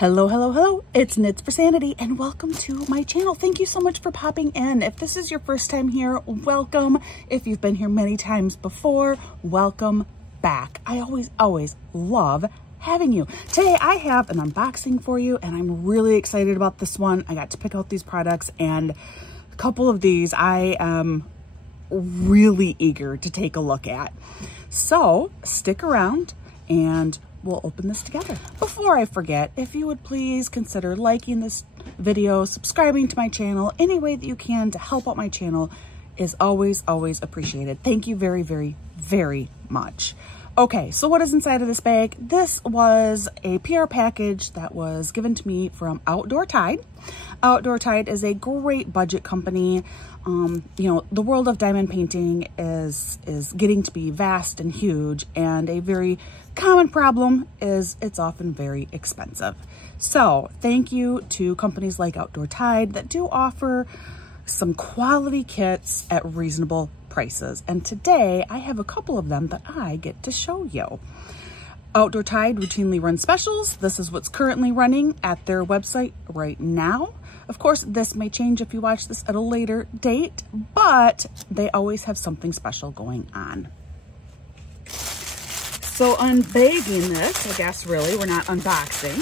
Hello, hello, hello. It's Knits for Sanity and welcome to my channel. Thank you so much for popping in. If this is your first time here, welcome. If you've been here many times before, welcome back. I always love having you. Today I have an unboxing for you and I'm really excited about this one. I got to pick out these products and a couple of these I am really eager to take a look at. So stick around and we'll open this together. Before I forget, if you would please consider liking this video, subscribing to my channel, any way that you can to help out my channel is always appreciated. Thank you very much. Okay, so what is inside of this bag? This was a PR package that was given to me from Outdoor Tide. Outdoor Tide is a great budget company. You know, the world of diamond painting is getting to be vast and huge, and a very common problem is it's often very expensive. So thank you to companies like Outdoor Tide that do offer some quality kits at reasonable prices. And today I have a couple of them that I get to show you. Outdoor Tide routinely runs specials. This is what's currently running at their website right now. Of course, this may change if you watch this at a later date, but they always have something special going on. So unbagging this, I guess really, we're not unboxing.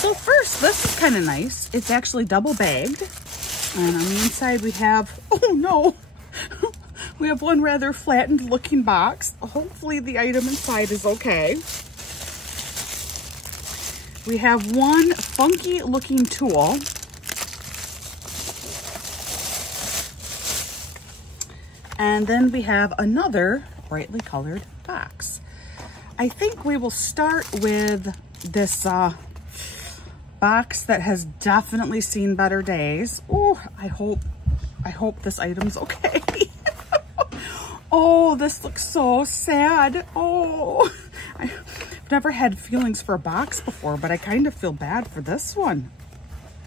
So first, this is kind of nice. It's actually double bagged. And on the inside we have, oh no, we have one rather flattened looking box. Hopefully the item inside is okay. We have one funky looking tool. And then we have another brightly colored box. I think we will start with this box that has definitely seen better days. Oh, I hope this item's okay. Oh, this looks so sad. Oh, I've never had feelings for a box before, but I kind of feel bad for this one.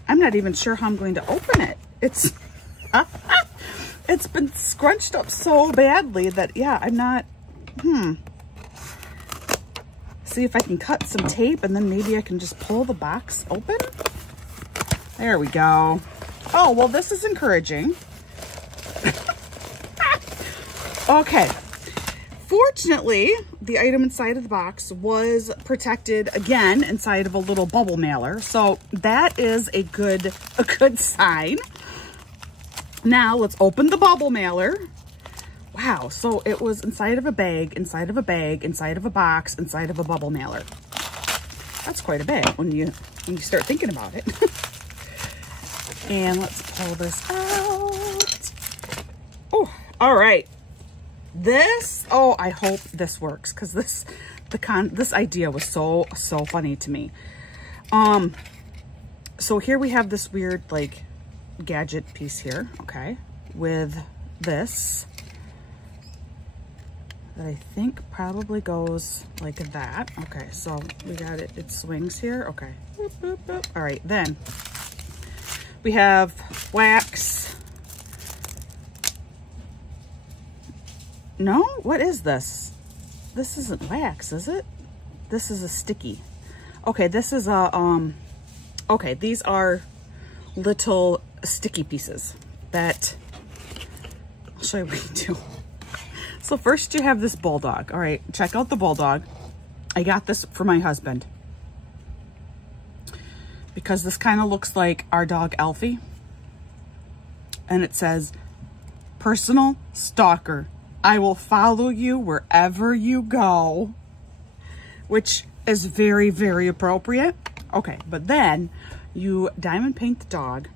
I'm not even sure how I'm going to open it. It's been scrunched up so badly that, yeah, I'm not, See if I can cut some tape and then maybe I can just pull the box open. There we go. Oh, well, this is encouraging. Okay. Fortunately, the item inside of the box was protected again inside of a little bubble mailer. So that is a good sign. Now let's open the bubble mailer. Wow, so it was inside of a bag, inside of a bag, inside of a box, inside of a bubble mailer. That's quite a bit when you start thinking about it. And let's pull this out. Oh, all right. This, oh, I hope this works because this idea was so funny to me. So here we have this weird like gadget piece here, okay, with this that I think probably goes like that. Okay, so we got it, it swings here, okay. Boop, boop, boop. All right, then we have wax. No, what is this? This isn't wax, is it? This is a sticky. Okay, this is a, okay, these are little sticky pieces that, I'll show you what you do. So first you have this bulldog. All right, check out the bulldog. I got this for my husband because this kind of looks like our dog Elfie. And it says, personal stalker. I will follow you wherever you go, which is very appropriate. Okay, but then you diamond paint the dog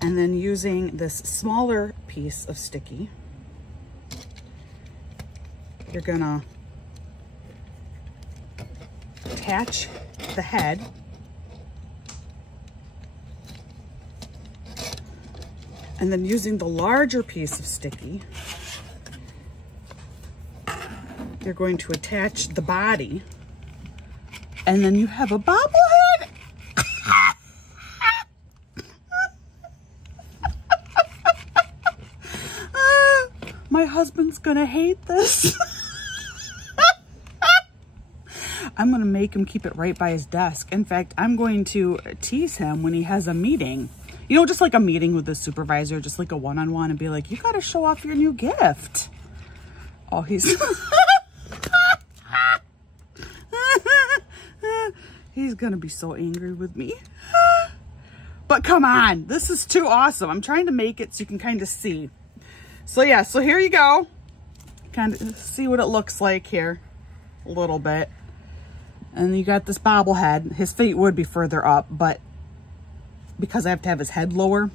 and then using this smaller piece of sticky, you're gonna attach the head and then using the larger piece of sticky, you're going to attach the body and then you have a bobblehead. husband's gonna hate this. I'm gonna make him keep it right by his desk. In fact, I'm going to tease him when he has a meeting. You know, just like a meeting with the supervisor, just like a one-on-one, and be like, you gotta show off your new gift. Oh, he's... He's gonna be so angry with me. But come on, this is too awesome. I'm trying to make it so you can kind of see. So yeah, so here you go. Kind of see what it looks like here a little bit. And you got this bobblehead. His feet would be further up, but because I have to have his head lower,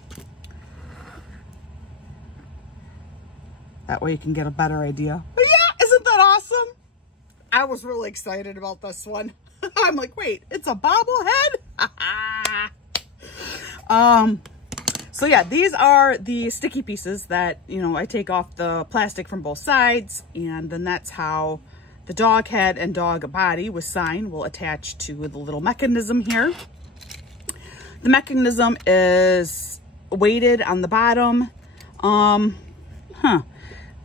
that way you can get a better idea. But yeah, isn't that awesome? I was really excited about this one. I'm like, wait, it's a bobblehead? So yeah, these are the sticky pieces that, you know, I take off the plastic from both sides, and then that's how the dog head and dog body with sign will attach to the little mechanism here. The mechanism is weighted on the bottom.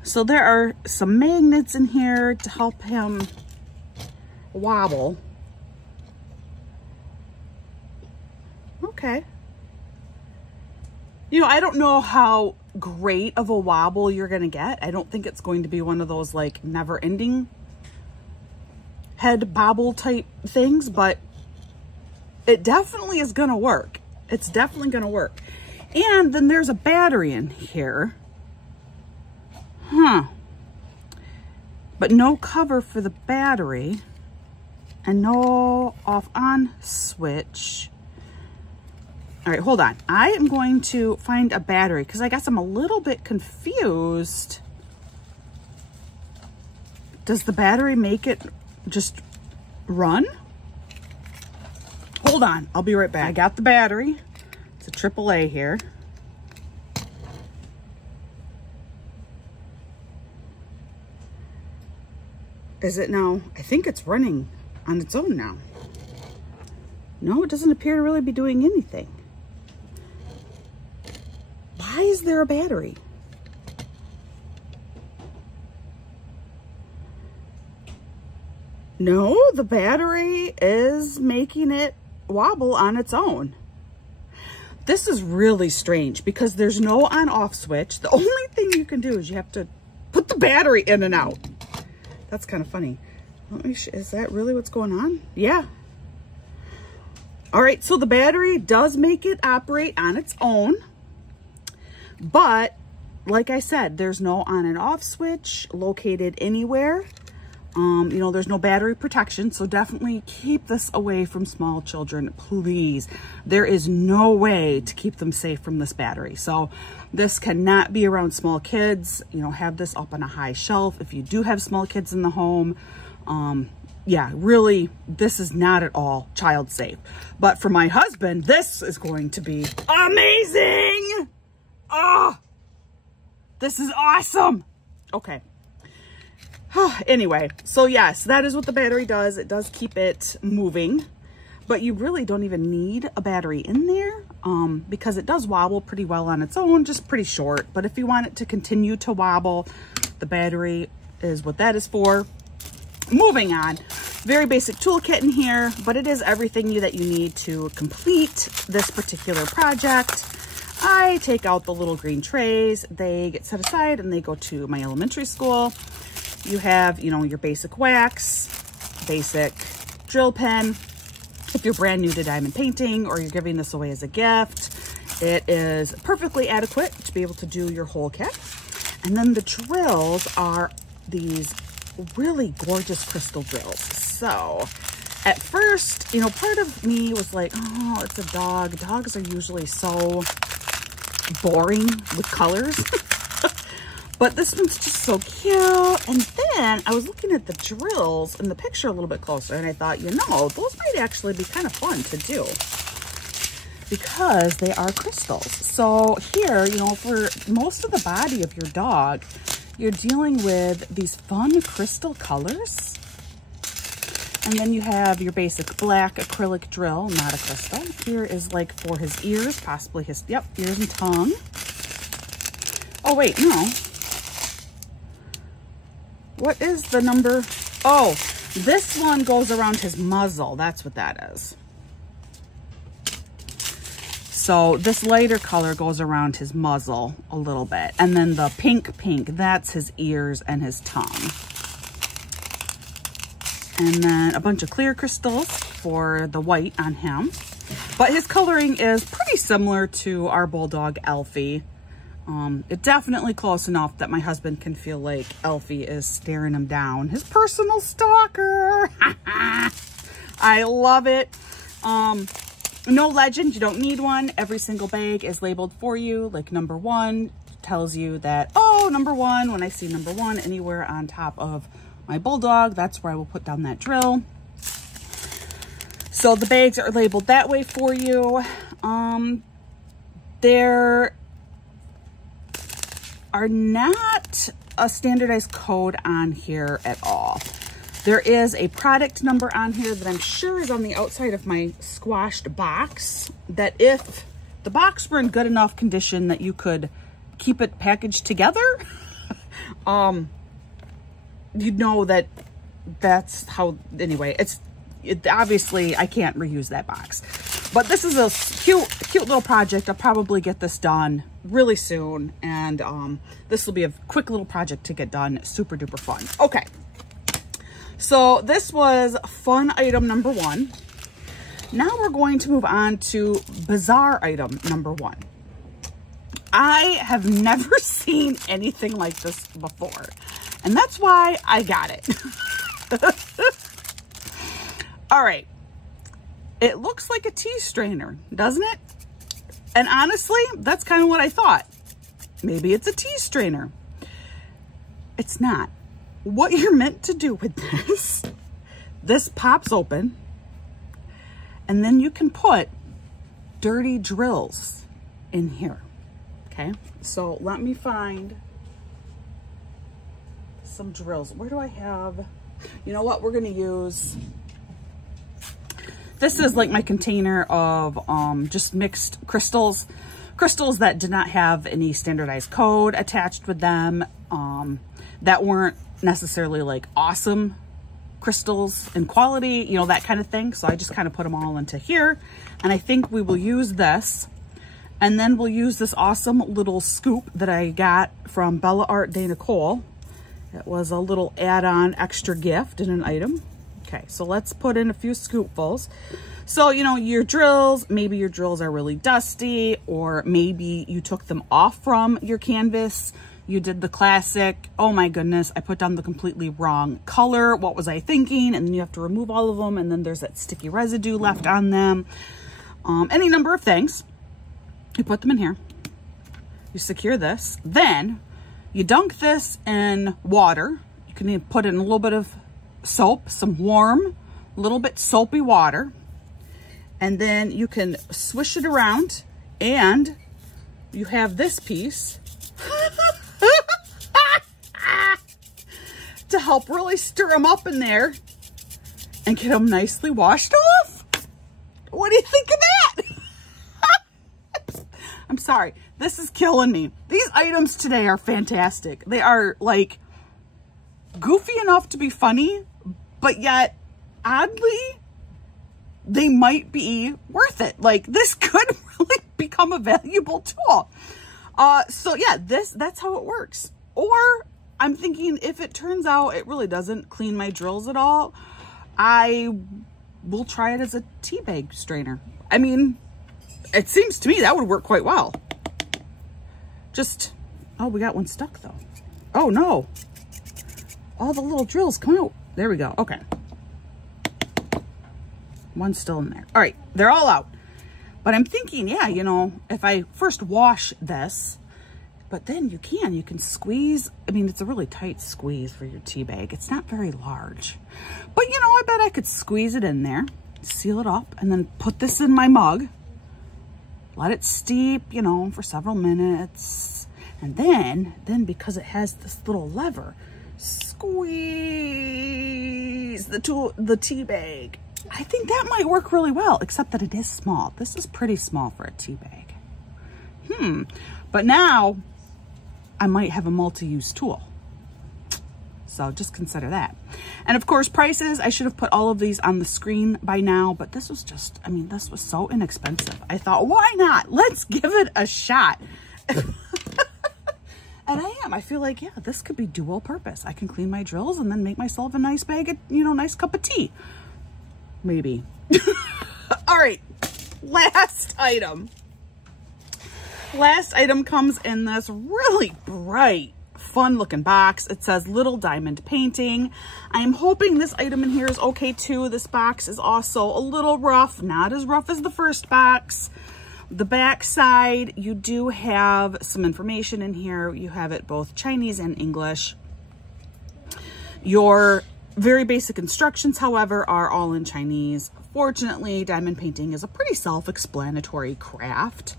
So there are some magnets in here to help him wobble. Okay. You know, I don't know how great of a wobble you're going to get. I don't think it's going to be one of those like never ending head bobble type things, but it definitely is going to work. It's definitely going to work. And then there's a battery in here. But no cover for the battery and no off on switch. All right, hold on. I am going to find a battery because I guess I'm a little bit confused. Does the battery make it just run? Hold on, I'll be right back. I got the battery. It's a AAA here. Is it now? I think it's running on its own now. No, it doesn't appear to really be doing anything. Why is there a battery? No, the battery is making it wobble on its own. This is really strange because there's no on-off switch. The only thing you can do is you have to put the battery in and out. That's kind of funny. Is that really what's going on? Yeah. All right, so the battery does make it operate on its own. But like I said, there's no on and off switch located anywhere. You know, there's no battery protection, so definitely keep this away from small children, please. There is no way to keep them safe from this battery. So this cannot be around small kids. You know, have this up on a high shelf if you do have small kids in the home. Yeah, really, this is not at all child safe. But for my husband, this is going to be amazing. Oh, this is awesome. Okay. Anyway, so yes, that is what the battery does. It does keep it moving, but you really don't even need a battery in there because it does wobble pretty well on its own, just pretty short. But if you want it to continue to wobble, the battery is what that is for. Moving on, very basic toolkit in here, but it is everything that you need to complete this particular project. I take out the little green trays. They get set aside and they go to my elementary school. You have, you know, your basic wax, basic drill pen. If you're brand new to diamond painting or you're giving this away as a gift, it is perfectly adequate to be able to do your whole kit. And then the drills are these really gorgeous crystal drills. So at first, you know, part of me was like, oh, it's a dog. Dogs are usually so boring with colors. But this one's just so cute. And then I was looking at the drills in the picture a little bit closer, and I thought, you know, those might actually be kind of fun to do because they are crystals. So here, you know, for most of the body of your dog, you're dealing with these fun crystal colors. And then you have your basic black acrylic drill, not a crystal. Here is like for his ears, possibly his, yep, ears and tongue. Oh, wait, no. What is the number? Oh, this one goes around his muzzle. That's what that is. So this lighter color goes around his muzzle a little bit. And then the pink, that's his ears and his tongue. And then a bunch of clear crystals for the white on him. But his coloring is pretty similar to our bulldog, Elfie. It's definitely close enough that my husband can feel like Elfie is staring him down. His personal stalker. I love it. No legend, you don't need one. Every single bag is labeled for you. Like number 1 tells you that, oh, number 1, when I see number 1 anywhere on top of my bulldog, that's where I will put down that drill. So the bags are labeled that way for you. There are not a standardized code on here at all. There is a product number on here that I'm sure is on the outside of my squashed box, that if the box were in good enough condition that you could keep it packaged together, you'd know that that's how, anyway, obviously I can't reuse that box. But this is a cute little project. I'll probably get this done really soon. And this will be a quick little project to get done. Super duper fun. Okay. So this was fun item number 1. Now we're going to move on to bizarre item number 1. I have never seen anything like this before. And that's why I got it. All right. It looks like a tea strainer, doesn't it? And honestly, that's kind of what I thought. Maybe it's a tea strainer. It's not. What you're meant to do with this pops open, and then you can put dirty drills in here. Okay, so let me find some drills. Where do I have? You know what? We're going to use, this is like my container of just mixed crystals that did not have any standardized code attached with them, that weren't necessarily like awesome crystals in quality, you know, that kind of thing. So I just kind of put them all into here, and I think we will use this, and then we'll use this awesome little scoop that I got from Bella Art de Nicole. It was a little add-on extra gift in an item. Okay, so let's put in a few scoopfuls. So, you know, your drills, maybe your drills are really dusty, or maybe you took them off from your canvas. You did the classic, oh my goodness, I put down the completely wrong color. What was I thinking? And then you have to remove all of them, and then there's that sticky residue left on them. Any number of things. You put them in here. You secure this. Then you dunk this in water. You can even put in a little bit of soap, some warm, little bit soapy water. And then you can swish it around, and you have this piece to help really stir them up in there and get them nicely washed off. What do you think of that? I'm sorry. This is killing me. These items today are fantastic. They are like goofy enough to be funny, but yet oddly, they might be worth it. Like, this could really become a valuable tool. So yeah, that's how it works. Or I'm thinking, if it turns out it really doesn't clean my drills at all, I will try it as a tea bag strainer. I mean, it seems to me that would work quite well. Just, oh, we got one stuck though. Oh no. All the little drills come out. There we go. Okay. One's still in there. All right, they're all out. But I'm thinking, yeah, you know, if I first wash this, but then you can squeeze. I mean, it's a really tight squeeze for your tea bag. It's not very large, but you know, I bet I could squeeze it in there, seal it up, and then put this in my mug, let it steep, you know, for several minutes. And then because it has this little lever, squeeze the tea bag. I think that might work really well, except that it is small. This is pretty small for a tea bag. But now I might have a multi-use tool. So just consider that. And of course, prices, I should have put all of these on the screen by now, but this was just, I mean, this was so inexpensive. I thought, why not? Let's give it a shot. And I feel like, yeah, this could be dual purpose. I can clean my drills and then make myself a nice bag of, you know, nice cup of tea. Maybe. All right, last item. Last item comes in this really bright, fun looking box. It says Little Diamond Painting. I'm hoping this item in here is okay too. This box is also a little rough, not as rough as the first box. The back side, you do have some information in here. You have it both Chinese and English. Your very basic instructions, however, are all in Chinese. Fortunately, diamond painting is a pretty self-explanatory craft.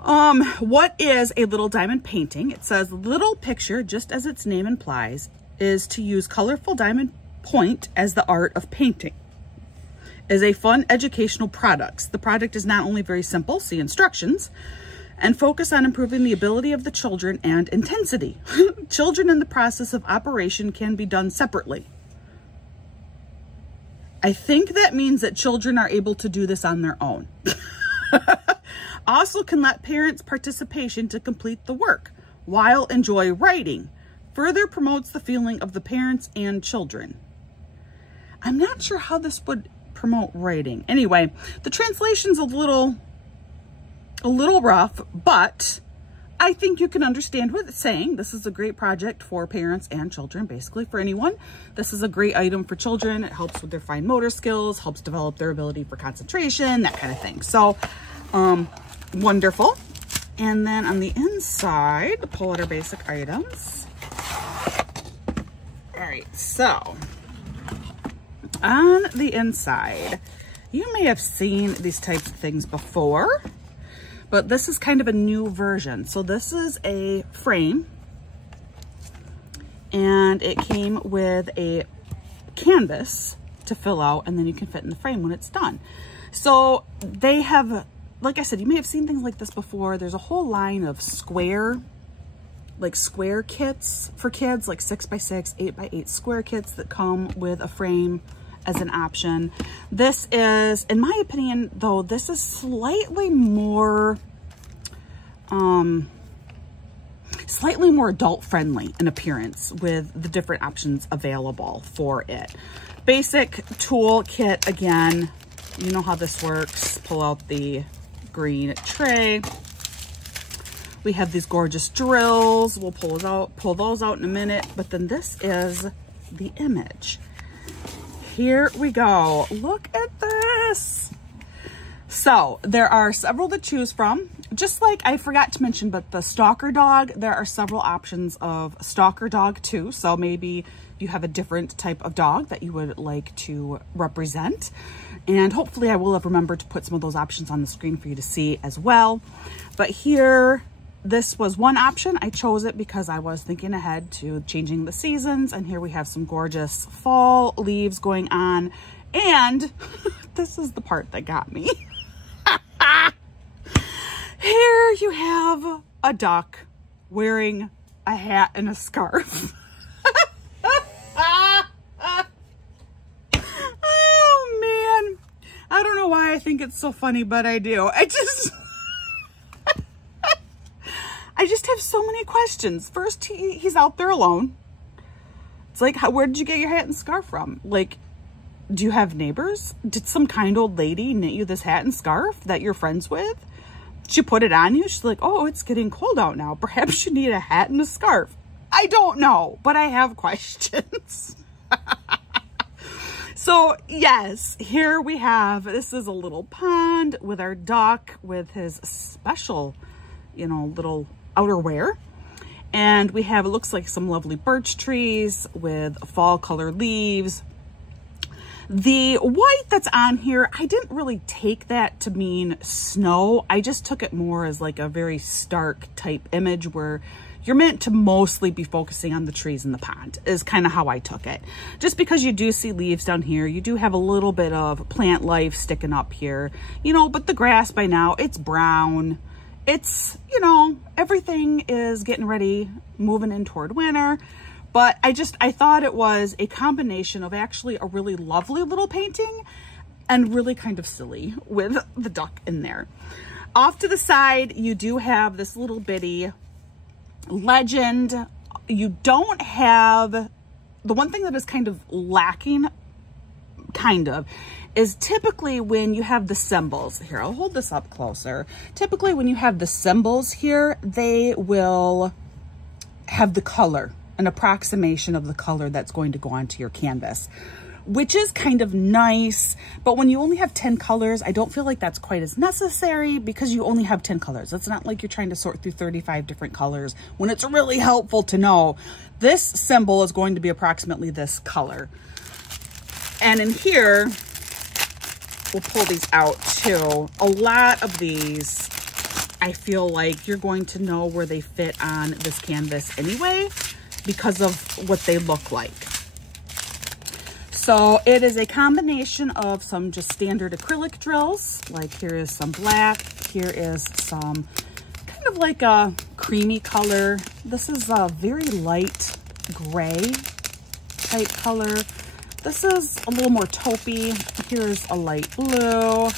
What is a little diamond painting? It says little picture, just as its name implies, is to use colorful diamond point as the art of painting. Is a fun educational product. The product is not only very simple, see instructions, and focus on improving the ability of the children and intensity. Children in the process of operation can be done separately. I think that means that children are able to do this on their own. Also can let parents' participation to complete the work while enjoy writing. Further promotes the feeling of the parents and children. I'm not sure how this would promote writing. Anyway, the translation's a little rough, but I think you can understand what it's saying. This is a great project for parents and children, basically for anyone. This is a great item for children. It helps with their fine motor skills, helps develop their ability for concentration, that kind of thing. So, wonderful. And then on the inside, pull out our basic items. All right, so on the inside, you may have seen these types of things before, but this is kind of a new version. So this is a frame, and it came with a canvas to fill out, and then you can fit in the frame when it's done. So they have, like I said, you may have seen things like this before. There's a whole line of square kits for kids, like 6x6, 8x8 square kits that come with a frame as an option. This is, in my opinion, though, this is slightly more adult friendly in appearance with the different options available for it. Basic tool kit, again, you know how this works. Pull out the green tray. We have these gorgeous drills. We'll pull those out in a minute, but then this is the image. Here we go. Look at this. So there are several to choose from. Just like I forgot to mention, but the stalker dog, there are several options of stalker dog too. So maybe you have a different type of dog that you would like to represent. And hopefully I will have remembered to put some of those options on the screen for you to see as well. But here, this was one option. I chose it because I was thinking ahead to changing the seasons. And here we have some gorgeous fall leaves going on. And this is the part that got me. Here you have a duck wearing a hat and a scarf. Oh man, I don't know why I think it's so funny, but I do. I just have so many questions. First, he's out there alone. It's like, where did you get your hat and scarf from? Like, do you have neighbors? Did some kind old lady knit you this hat and scarf that you're friends with? She put it on you. She's like, oh, it's getting cold out now. Perhaps you need a hat and a scarf. I don't know, but I have questions. So yes, here we have, this is a little pond with our duck with his special, you know, little outerwear. And we have, it looks like some lovely birch trees with fall colored leaves. The white that's on here, I didn't really take that to mean snow. I just took it more as like a very stark type image where you're meant to mostly be focusing on the trees in the pond is kind of how I took it. Just because you do see leaves down here, you do have a little bit of plant life sticking up here, you know, but the grass by now, it's brown. It's, you know, everything is getting ready, moving in toward winter. But I thought it was a combination of actually a really lovely little painting and really kind of silly with the duck in there. Off to the side, you do have this little bitty legend. You don't have, the one thing that is kind of lacking, is typically when you have the symbols. Here, I'll hold this up closer. Typically when you have the symbols here, they will have the color, an approximation of the color that's going to go onto your canvas, which is kind of nice. But when you only have 10 colors, I don't feel like that's quite as necessary because you only have 10 colors. It's not like you're trying to sort through 35 different colors when it's really helpful to know this symbol is going to be approximately this color. And in here, we'll pull these out too. A lot of these, I feel like you're going to know where they fit on this canvas anyway because of what they look like. So it is a combination of some just standard acrylic drills. Like here is some black, here is some kind of like a creamy color. This is a very light gray type color. This is a little more taupey. Here's a light blue.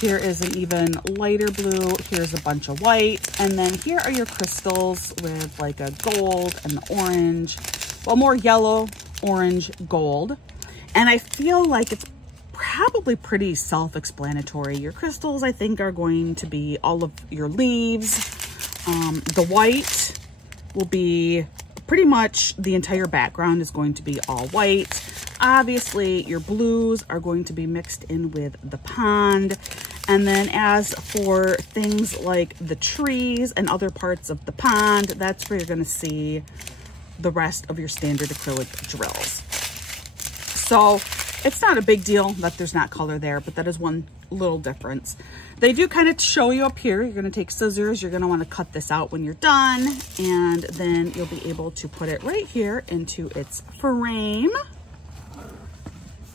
Here is an even lighter blue. Here's a bunch of white. And then here are your crystals with like a gold and the orange. Well, more yellow, orange, gold. And I feel like it's probably pretty self-explanatory. Your crystals, I think, are going to be all of your leaves. The white will be pretty much the entire background is going to be all white. Obviously, your blues are going to be mixed in with the pond. And then as for things like the trees and other parts of the pond, that's where you're going to see the rest of your standard acrylic drills. So it's not a big deal that there's not color there, but that is one little difference. They do kind of show you up here. You're going to take scissors. You're going to want to cut this out when you're done. And then you'll be able to put it right here into its frame.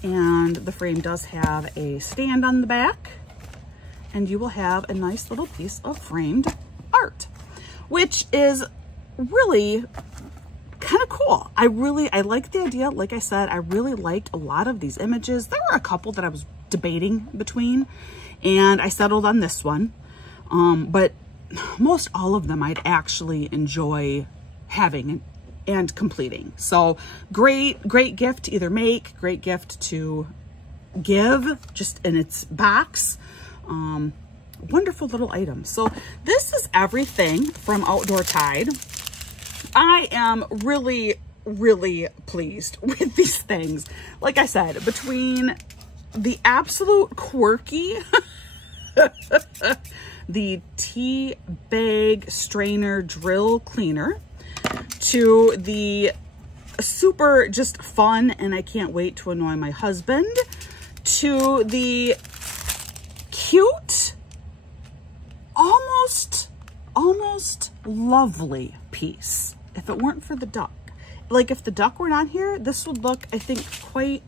And the frame does have a stand on the back. And you will have a nice little piece of framed art, which is really kind of cool. I like the idea. Like I said, I really liked a lot of these images. There were a couple that I was debating between, and I settled on this one. But most all of them I'd actually enjoy having and completing. So great gift to either make, great gift to give just in its box. Wonderful little item. So this is everything from Outdoor Tide. I am really, really pleased with these things. Like I said, between the absolute quirky, the tea bag strainer drill cleaner, to the super just fun and I can't wait to annoy my husband, to the cute, almost lovely piece. If it weren't for the duck, like if the duck were not here, this would look, I think, quite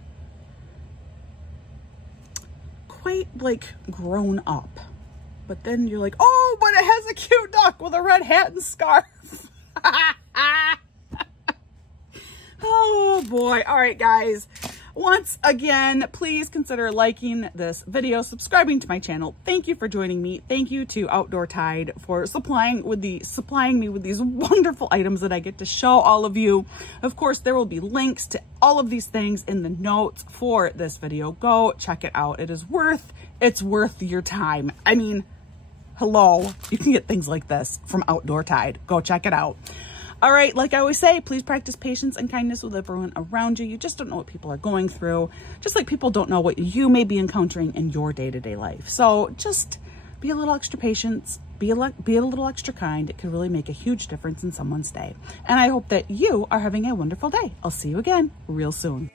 like grown up. But then you're like, oh, but it has a cute duck with a red hat and scarf. Oh boy. All right, guys. Once again, please consider liking this video, subscribing to my channel. Thank you for joining me. Thank you to Outdoor Tide for supplying me with these wonderful items that I get to show all of you. Of course, there will be links to all of these things in the notes for this video. Go check it out. It's worth your time. I mean, hello, you can get things like this from Outdoor Tide. Go check it out. All right, like I always say, please practice patience and kindness with everyone around you. You just don't know what people are going through, just like people don't know what you may be encountering in your day-to-day life. So just be a little extra patient, be a little extra kind. It can really make a huge difference in someone's day. And I hope that you are having a wonderful day. I'll see you again real soon.